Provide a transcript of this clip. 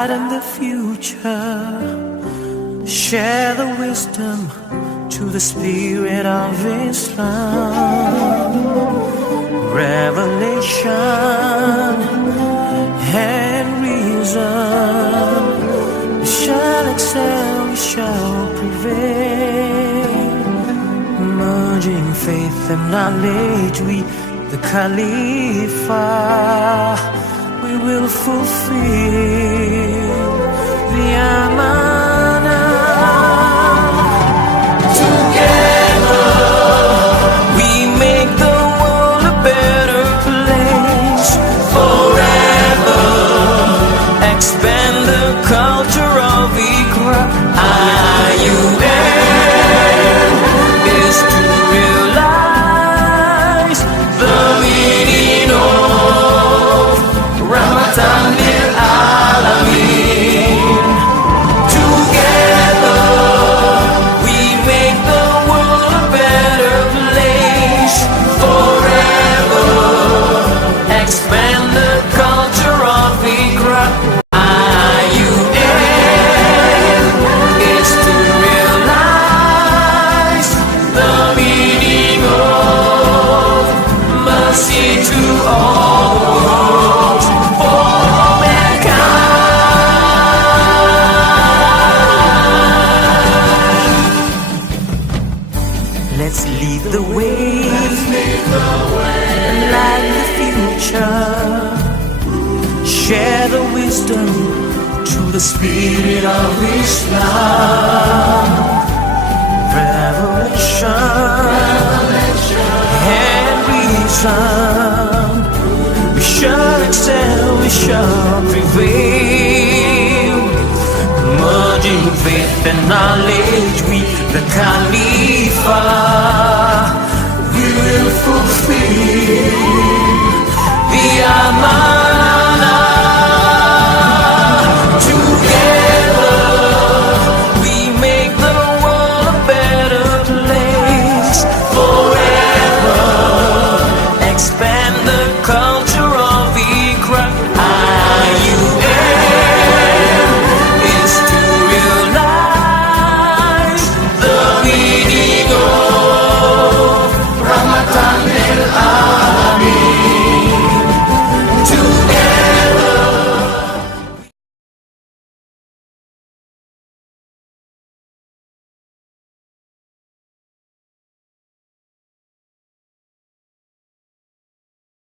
lighten the future, share the wisdom to the spirit of Islam. Revelation and reason, we shall excel, we shall prevail. Merging faith and knowledge, we, the Khalifa, we will fulfill the Amanah. Together we make the world a better place. Forever expand the culture of Iqra. IIUM is to realize the meaning of Ramadan lil Alamin. Together we make the world a better place. Forever expand the culture of Iqra. IUM is to realize the meaning of mercy to all worlds for mankind. Let's lead the way, and light the future. Share the wisdom to the spirit of Islam. Revelation and reason, we shall excel, we shall prevail. Merging faith and knowledge, we, the Khalifa, we will fulfill the Amanah.